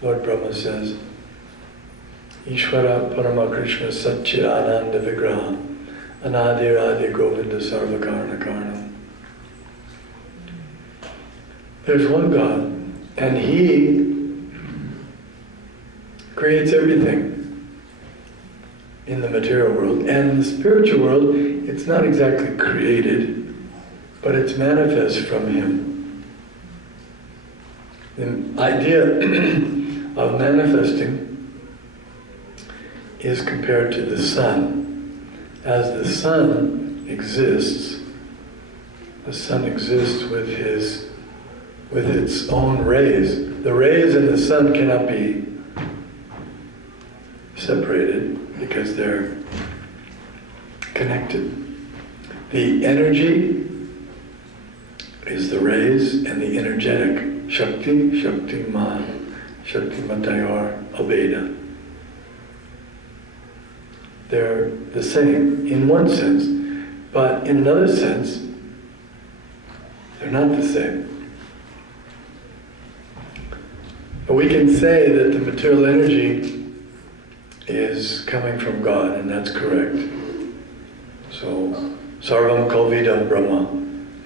Lord Brahma says, Ishvara Parama Krishna Satchir Ananda Vigraha Anadir Adi Govinda Sarvakarna Karnam. There's one God, and He creates everything in the material world. And in the spiritual world, it's not exactly created, but it's manifest from Him. The idea of manifesting is compared to the sun. As the sun exists with its own rays. The rays and the sun cannot be separated because they're connected. The energy is the rays, and the energetic, Shakti, Shaktiman, Shaktimatayor, Abeda. They're the same in one sense, but in another sense, they're not the same. But we can say that the material energy is coming from God, and that's correct. So, Sarvam Kalvidam Brahma,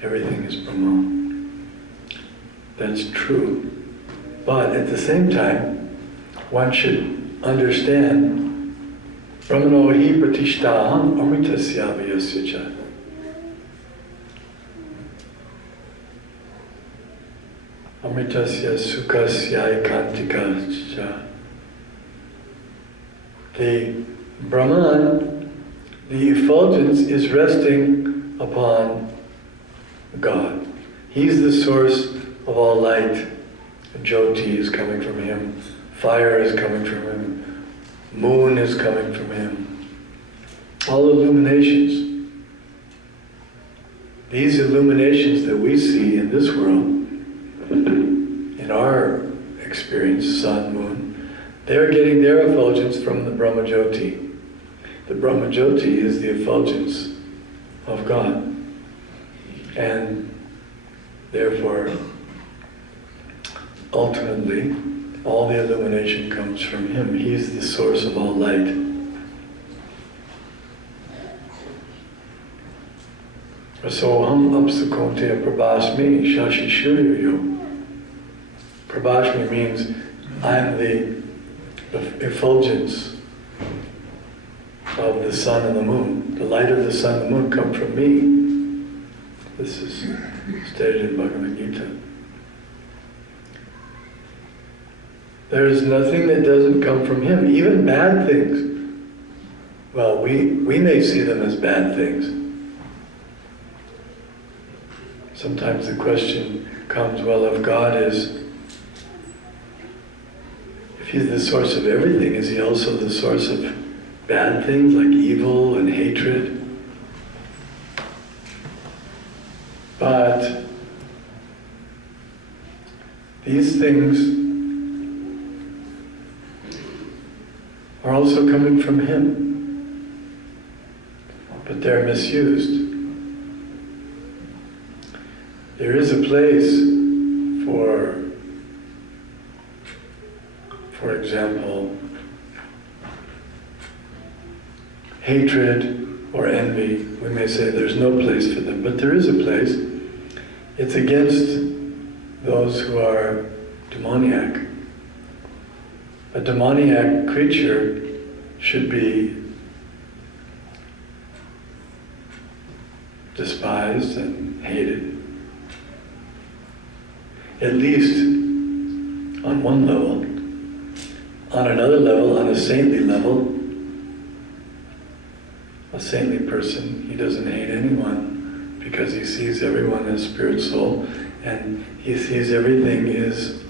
everything is Brahma. That's true. But at the same time, one should understand Brahmano hi pratishtaham amritasya vyasya cha. Amritasya sukasya ekantika cha. The Brahman, the effulgence, is resting upon God. He's the source of all light. Jyoti is coming from Him. Fire is coming from Him. Moon is coming from Him. All illuminations. These illuminations that we see in this world, in our experience, sun, moon, they're getting their effulgence from the Brahma Jyoti. The Brahma Jyoti is the effulgence of God. And therefore, ultimately, all the illumination comes from Him. He's the source of all light. Rasoham apsukonte prabhasmi shashi shuryo. Prabhasmi means I am the effulgence of the sun and the moon. The light of the sun and the moon come from me. This is stated in Bhagavad Gita. There is nothing that doesn't come from Him, even bad things. Well, we may see them as bad things. Sometimes the question comes, well, if God is, if He's the source of everything, is He also the source of bad things like evil and hatred? But these things are also coming from Him, but they're misused. There is a place for example, hatred or envy. We may say there's no place for them, but there is a place. It's against those who are demoniac. A demoniac creature should be despised and hated. At least on one level. On another level, on a saintly level, a saintly person, he doesn't hate anyone because he sees everyone as spirit soul, and he sees everything is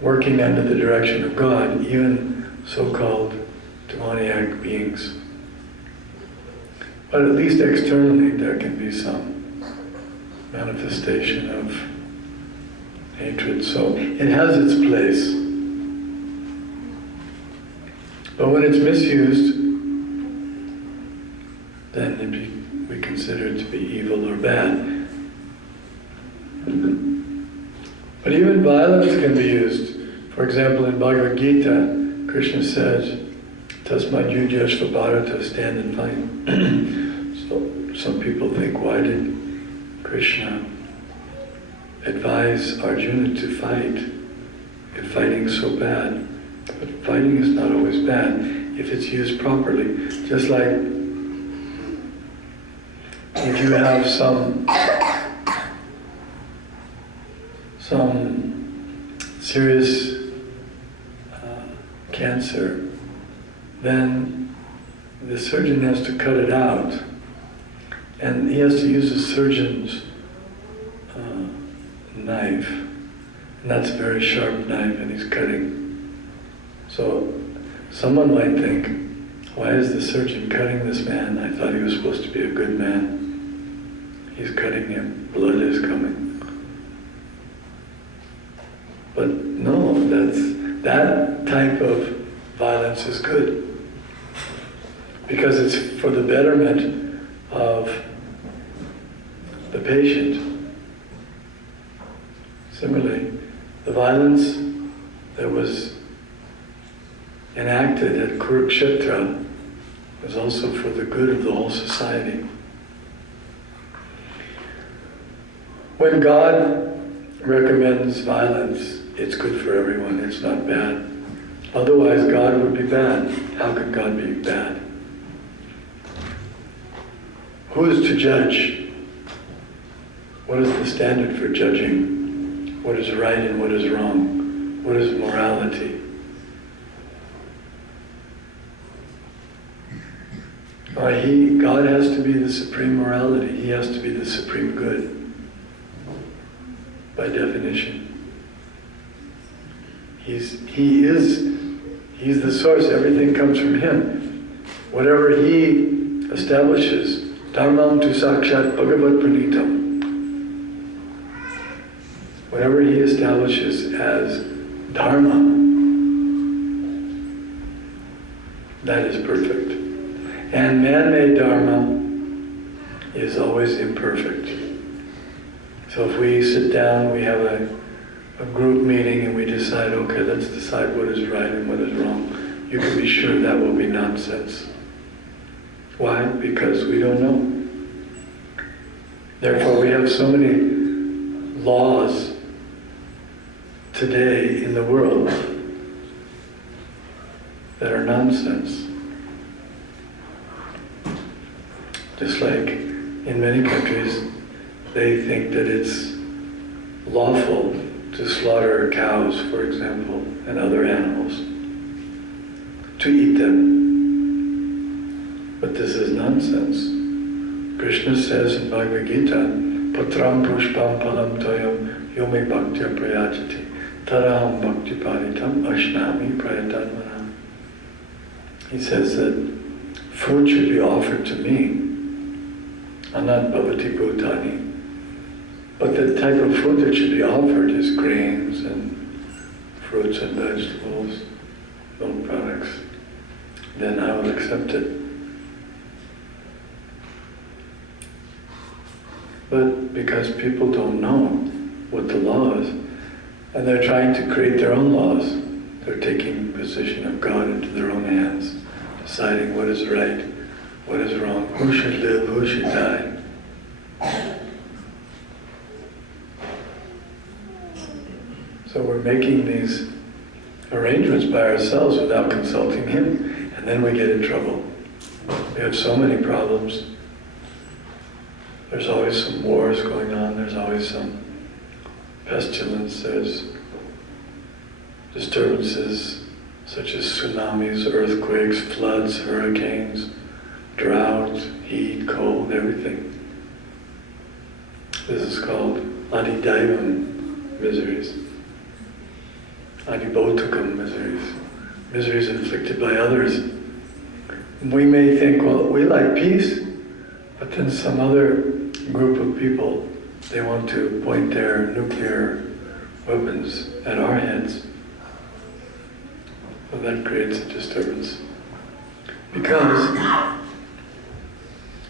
working under the direction of God, even so-called demoniac beings. But at least externally there can be some manifestation of hatred. So it has its place. But when it's misused, then we consider it to be evil or bad. But even violence can be used. For example, in Bhagavad Gita, Krishna says, Tasmad yujyashva bharata, stand and fight. So some people think, why did Krishna advise Arjuna to fight if fighting's so bad? But fighting is not always bad if it's used properly. Just like if you have some serious cancer, then the surgeon has to cut it out, and he has to use a surgeon's knife, and that's a very sharp knife, and he's cutting. So someone might think, why is the surgeon cutting this man? I thought he was supposed to be a good man. He's cutting him, blood is coming. But no, that type of violence is good, because it's for the betterment of the patient. Similarly, the violence that was enacted at Kurukshetra was also for the good of the whole society. When God recommends violence, it's good for everyone, it's not bad. Otherwise, God would be bad. How could God be bad? Who is to judge? What is the standard for judging what is right and what is wrong? What is morality? God has to be the supreme morality. He has to be the supreme good, by definition. He's the source. Everything comes from Him. Whatever He establishes, dharmam tu sakshat bhagavat pranitam. Whatever He establishes as dharma, that is perfect. And man-made dharma is always imperfect. So if we sit down, we have a group meeting and we decide, okay, let's decide what is right and what is wrong, you can be sure that will be nonsense. Why? Because we don't know. Therefore, we have so many laws today in the world that are nonsense. Just like in many countries, they think that it's lawful to slaughter cows, for example, and other animals, to eat them. But this is nonsense. Krishna says in Bhagavad Gita, Patram pushpam palam toyam yome bhaktya prayachati taraham bhakti paritam ashnami prayatanmanam. He says that food should be offered to me, anat bhavati bhutani. But the type of food that should be offered is grains and fruits and vegetables, milk products. Then I will accept it. But because people don't know what the law is, and they're trying to create their own laws, they're taking the position of God into their own hands, deciding what is right, what is wrong, who should live, who should die. So we're making these arrangements by ourselves without consulting Him, and then we get in trouble. We have so many problems. There's always some wars going on, there's always some pestilence, there's disturbances such as tsunamis, earthquakes, floods, hurricanes, drought, heat, cold, everything. This is called adidaivam miseries. Adibodhukam miseries inflicted by others. We may think, well, we like peace, but then some other group of people, they want to point their nuclear weapons at our heads. Well, that creates a disturbance. Because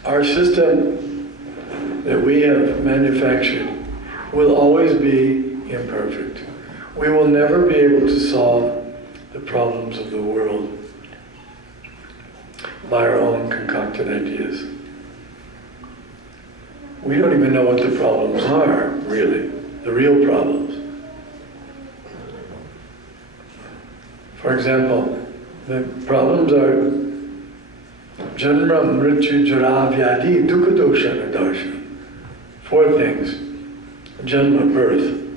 our system that we have manufactured will always be imperfect. We will never be able to solve the problems of the world by our own concocted ideas. We don't even know what the problems are, really, the real problems. For example, the problems are Janma, Mrityu, Jara, Vyadi, Dukkha, Dosha, and Darsha. 4 things. Janma, birth.